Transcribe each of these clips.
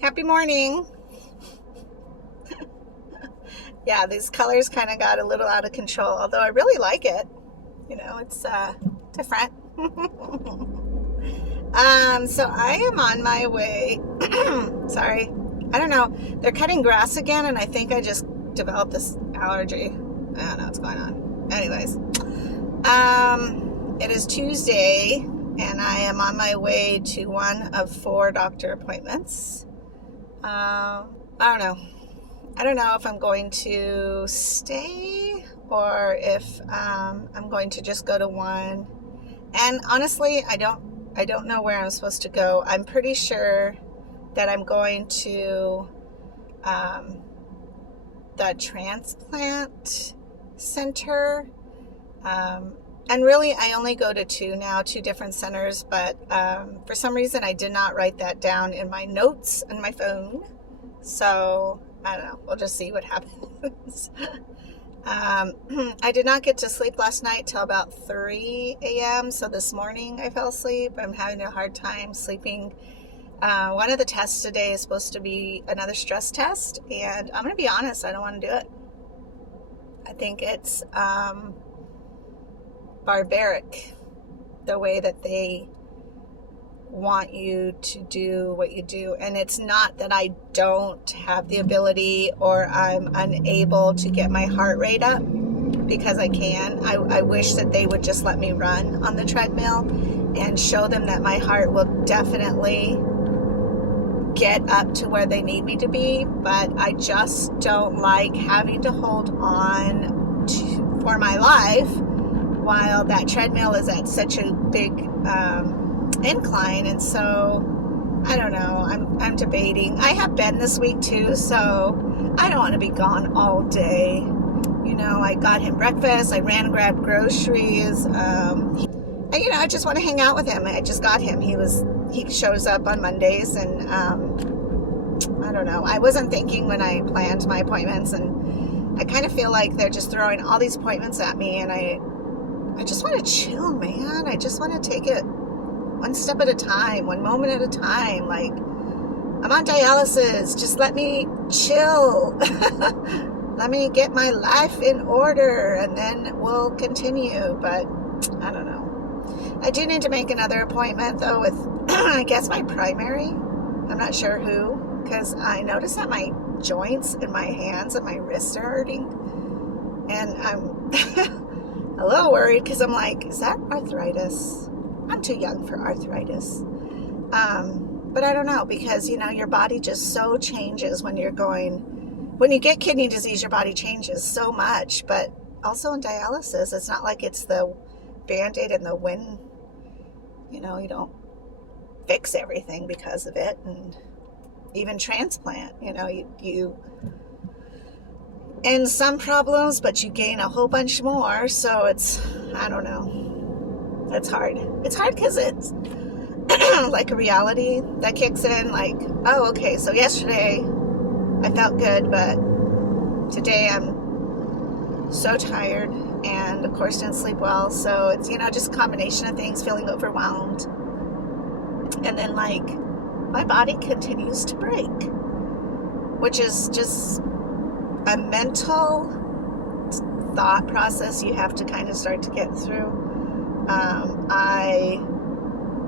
Happy morning. Yeah, these colors kind of got a little out of control, although I really like it. It's different. So I am on my way. Sorry. I don't know. They're cutting grass again, and I think I just developed this allergy. I don't know what's going on. Anyways, it is Tuesday, and I am on my way to one of 4 doctor appointments. I don't know. I don't know if I'm going to stay or if I'm going to just go to one. And honestly, I don't know where I'm supposed to go. I'm pretty sure that I'm going to the transplant center. And really, I only go to 2 now, 2 different centers. But for some reason, I did not write that down in my notes on my phone. So I don't know. We'll just see what happens. I did not get to sleep last night till about 3 a.m. So this morning I fell asleep. I'm having a hard time sleeping. One of the tests today is supposed to be another stress test. And I'm going to be honest, I don't want to do it. I think it's barbaric the way that they want you to do what you do. And it's not that I don't have the ability or I'm unable to get my heart rate up, because I can. I wish that they would just let me run on the treadmill and show them that my heart will definitely get up to where they need me to be. But I just don't like having to hold on for my life while that treadmill is at such a big incline. And so I don't know, I'm debating. I have been this week too, so I don't want to be gone all day. I got him breakfast, I ran and grabbed groceries. I just want to hang out with him. I just got him. He shows up on Mondays, and I don't know, I wasn't thinking when I planned my appointments, and I kind of feel like they're just throwing all these appointments at me, and I just want to chill, man. I just want to take it one step at a time, one moment at a time. Like, I'm on dialysis. Just let me chill. Let me get my life in order, and then we'll continue. But I don't know. I do need to make another appointment, though, with, I guess, my primary. I'm not sure who, because I noticed that my joints in my hands and my wrists are hurting. And I'm a little worried, because I'm like, is that arthritis? I'm too young for arthritis. But I don't know, because, your body just so changes when you get kidney disease, your body changes so much. But also in dialysis, it's not like it's the Band-Aid and the wind. You don't fix everything because of it. And even transplant, you end some problems, but you gain a whole bunch more. So I don't know. It's hard. It's hard because it's like a reality that kicks in. Like, oh, okay, so yesterday I felt good, but today I'm so tired, and of course didn't sleep well. So it's, just a combination of things, feeling overwhelmed. And then, like, my body continues to break, which is just a mental thought process you have to kind of start to get through. I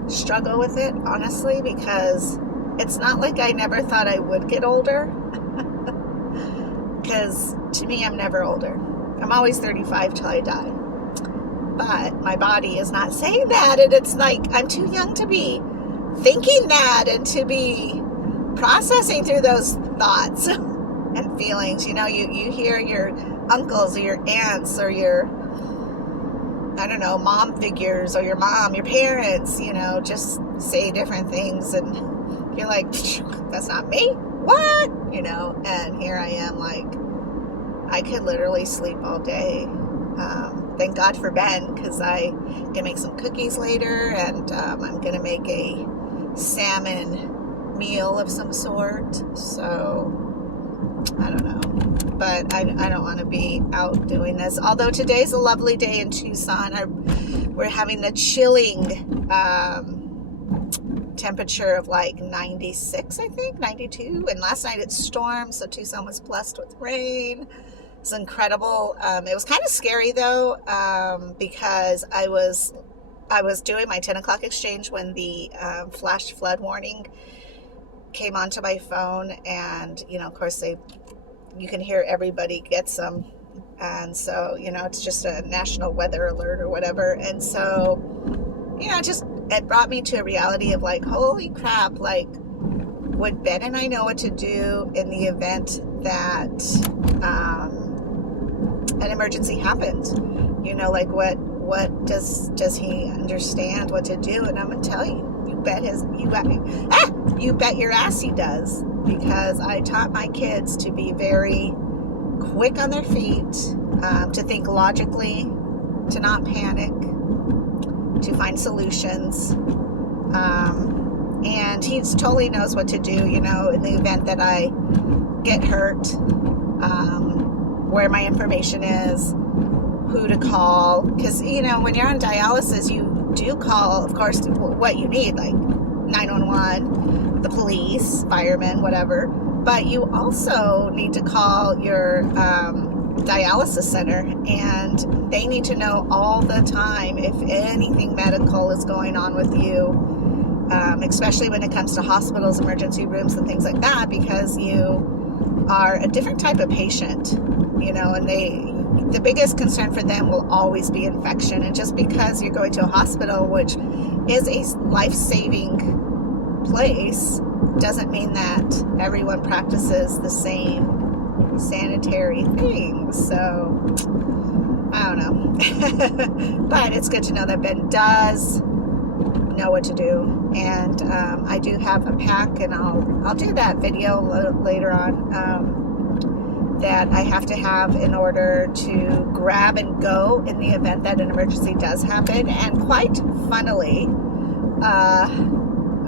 struggle with it, honestly, because it's not like I never thought I would get older. Because to me, I'm never older. I'm always 35 till I die. But my body is not saying that, and it's like I'm too young to be thinking that and to be processing through those thoughts and feelings. You hear your uncles or your aunts or your, I don't know, mom figures, or your mom, your parents, just say different things, and you're like, that's not me. What? And here I am, like, I could literally sleep all day. Thank God for Ben, because I'm gonna make some cookies later, and I'm gonna make a salmon meal of some sort. So I don't know, but I don't want to be out doing this. Although today's a lovely day in Tucson. We're having the chilling temperature of like 96, I think, 92. And last night it stormed, so Tucson was blessed with rain. It's incredible. It was kind of scary though, because I was doing my 10 o'clock exchange when the flash flood warning came onto my phone, and of course you can hear everybody gets them, and so it's just a national weather alert or whatever, and so it brought me to a reality of like, holy crap, like, would Ben and I know what to do in the event that an emergency happened? Like what does he understand what to do? And I'm gonna tell you, you bet your ass he does, because I taught my kids to be very quick on their feet, to think logically, to not panic, to find solutions, and he totally knows what to do, in the event that I get hurt, where my information is, who to call, because when you're on dialysis, you do call, of course, what you need, like 911, the police, firemen, whatever, but you also need to call your dialysis center, and they need to know all the time if anything medical is going on with you, especially when it comes to hospitals, emergency rooms, and things like that, because you are a different type of patient, and the biggest concern for them will always be infection. And just because you're going to a hospital, which is a life-saving place, doesn't mean that everyone practices the same sanitary things. So I don't know. But it's good to know that Ben does know what to do, and I do have a pack, and I'll do that video later on, that I have to have in order to grab and go in the event that an emergency does happen. And quite funnily,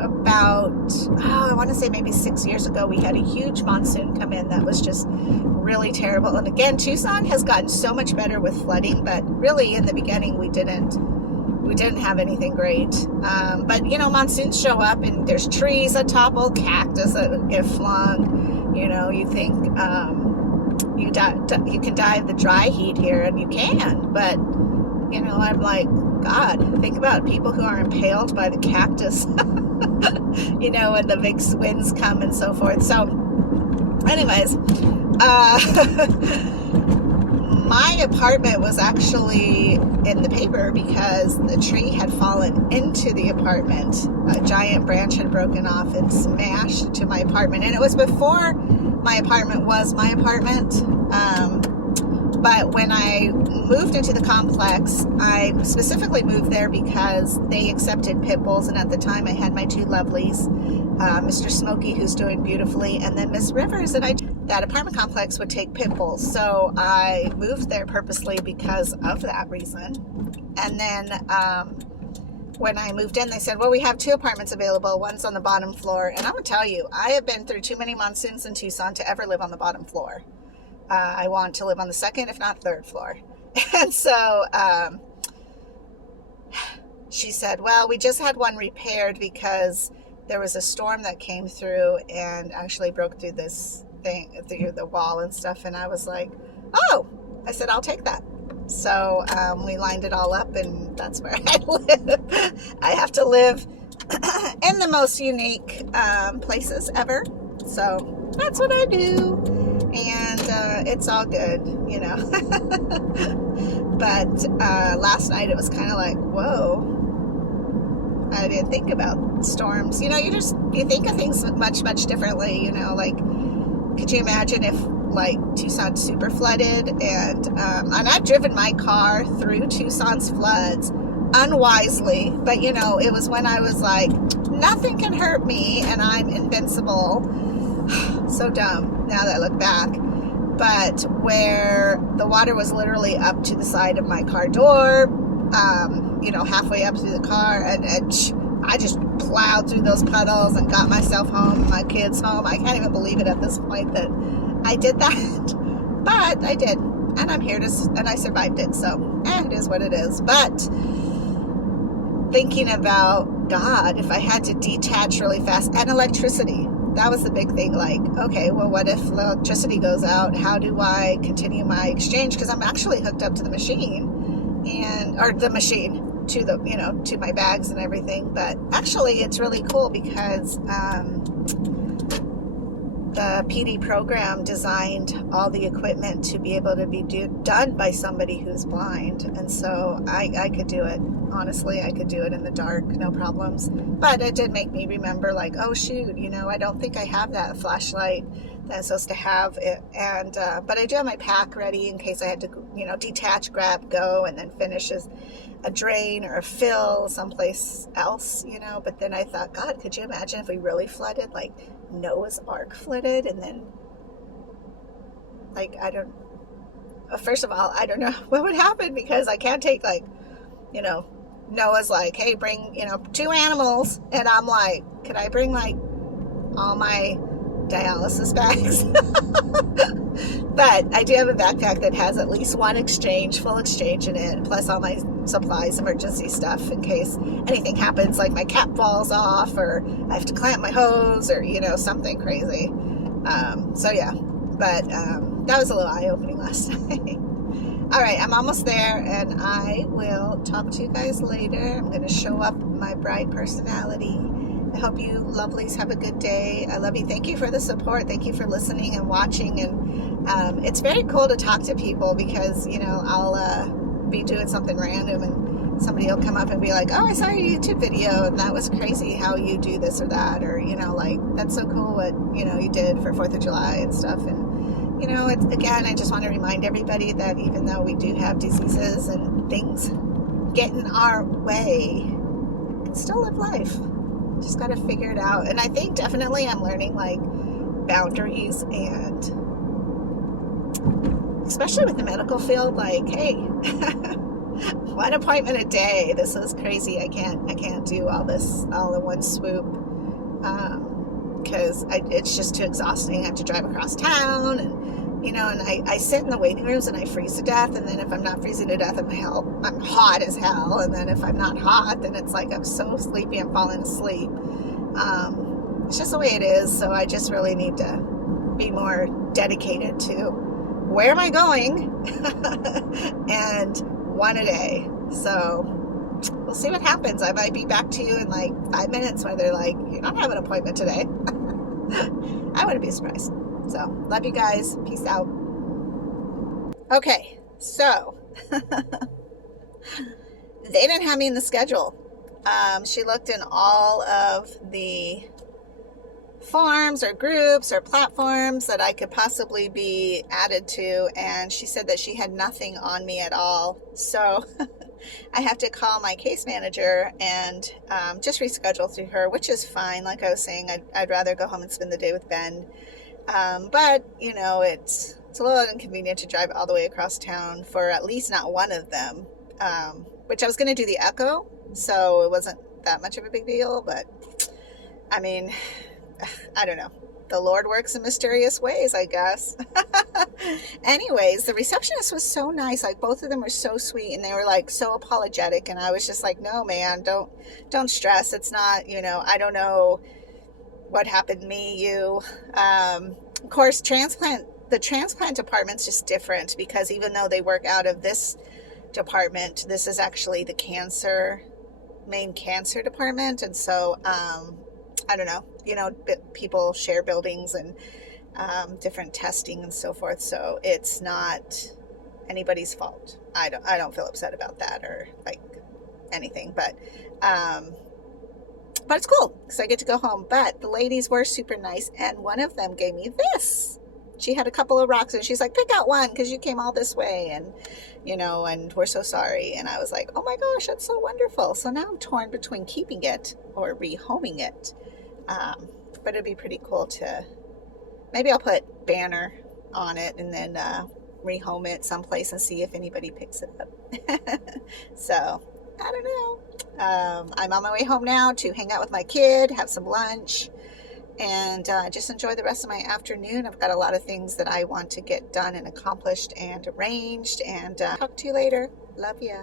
about, I want to say maybe 6 years ago, we had a huge monsoon come in that was just really terrible. And again, Tucson has gotten so much better with flooding, but really in the beginning we didn't have anything great. But monsoons show up, and there's trees that topple, cactus that get flung. You think you can die of the dry heat here, and you can, but I'm like, God, think about people who are impaled by the cactus, when the big winds come and so forth. So anyways, my apartment was actually in the paper because the tree had fallen into the apartment. A giant branch had broken off and smashed to my apartment, and it was before my apartment was my apartment. But when I moved into the complex, I specifically moved there because they accepted pit bulls, and at the time I had my two lovelies, Mr. Smokey, who's doing beautifully, and then Miss Rivers, and that apartment complex would take pit bulls. So I moved there purposely because of that reason. And then when I moved in, they said, well, we have two apartments available. One's on the bottom floor. And I'm going to tell you, I have been through too many monsoons in Tucson to ever live on the bottom floor. I want to live on the second, if not third floor. And so she said, well, we just had one repaired because there was a storm that came through and actually broke through this thing, through the wall and stuff. And I was like, oh, I said, I'll take that. So we lined it all up, and that's where I live. I have to live in the most unique places ever. So that's what I do. And it's all good, But last night it was kind of like, whoa. I didn't think about storms. You think of things much, much differently, like, could you imagine if, like, Tucson super flooded, and I've driven my car through Tucson's floods unwisely, but it was when I was like, nothing can hurt me and I'm invincible. So dumb now that I look back. But where the water was literally up to the side of my car door, halfway up through the car, and I just plowed through those puddles and got myself home, my kids home. I can't even believe it at this point that I did that, but I did, and I'm here and I survived it. So it is what it is. But thinking about God, if I had to detach really fast, and electricity. That was the big thing. Like, okay, well, what if electricity goes out? How do I continue my exchange? Because I'm actually hooked up to the machine, or the machine to the, to my bags and everything. But actually, it's really cool because the PD program designed all the equipment to be able to be done by somebody who's blind. And so I could do it. Honestly, I could do it in the dark, no problems. But it did make me remember, like, oh shoot, I don't think I have that flashlight that I'm supposed to have. And but I do have my pack ready in case I had to, detach, grab, go, and then finish as a drain or a fill someplace else, But then I thought, God, could you imagine if we really flooded, like Noah's Ark flooded, and then, like, first of all, I don't know what would happen, because I can't take, like, Noah's like, hey, bring, 2 animals. And I'm like, could I bring, like, all my dialysis bags? But I do have a backpack that has at least one full exchange in it, plus all my supplies, emergency stuff in case anything happens, like my cap falls off, or I have to clamp my hose, or, something crazy. So yeah, but that was a little eye-opening last night. All right, I'm almost there, and I will talk to you guys later. I'm going to show up my bride personality. I hope you lovelies have a good day. I love you. Thank you for the support. Thank you for listening and watching. And it's very cool to talk to people, because, I'll be doing something random, and somebody will come up and be like, oh, I saw your YouTube video, and that was crazy how you do this or that. Or, like, that's so cool what, you did for 4th of July and stuff. And, it's, again, I just want to remind everybody that even though we do have diseases and things get in our way, we can still live life. Just got to figure it out. And I think definitely I'm learning, like, boundaries, and especially with the medical field, like, hey, 1 appointment a day. This is crazy. I can't do all this all in one swoop. Because it's just too exhausting. I have to drive across town, and and I sit in the waiting rooms and I freeze to death, and then if I'm not freezing to death, I'm hot as hell, and then if I'm not hot, then it's like I'm so sleepy I'm falling asleep. It's just the way it is. So I just really need to be more dedicated to where am I going, and 1 a day. So we'll see what happens. I might be back to you in like 5 minutes where they're like, you don't have an appointment today. I wouldn't be surprised. So, love you guys. Peace out. Okay, so they didn't have me in the schedule. She looked in all of the forums or groups or platforms that I could possibly be added to, and she said that she had nothing on me at all. So I have to call my case manager and just reschedule through her, which is fine. Like I was saying, I'd rather go home and spend the day with Ben. But, it's a little inconvenient to drive all the way across town for at least not one of them, which I was going to do the echo, so it wasn't that much of a big deal. But, I mean, I don't know. The Lord works in mysterious ways, I guess. Anyways, the receptionist was so nice. Like, both of them were so sweet, and they were like so apologetic. And I was just like, no, man, don't stress. It's not, I don't know what happened to me, you. Of course, the transplant department's just different, because even though they work out of this department, this is actually the main cancer department. And so, I don't know, people share buildings and different testing and so forth. So it's not anybody's fault. I don't feel upset about that or like anything, but it's cool because I get to go home. But the ladies were super nice, and one of them gave me this. She had a couple of rocks, and she's like, pick out one because you came all this way, and and we're so sorry. And I was like, oh my gosh, that's so wonderful. So now I'm torn between keeping it or rehoming it. But it'd be pretty cool to, maybe I'll put banner on it and then rehome it someplace and see if anybody picks it up. So I don't know. I'm on my way home now to hang out with my kid, have some lunch, and just enjoy the rest of my afternoon. I've got a lot of things that I want to get done and accomplished and arranged, and talk to you later. Love ya.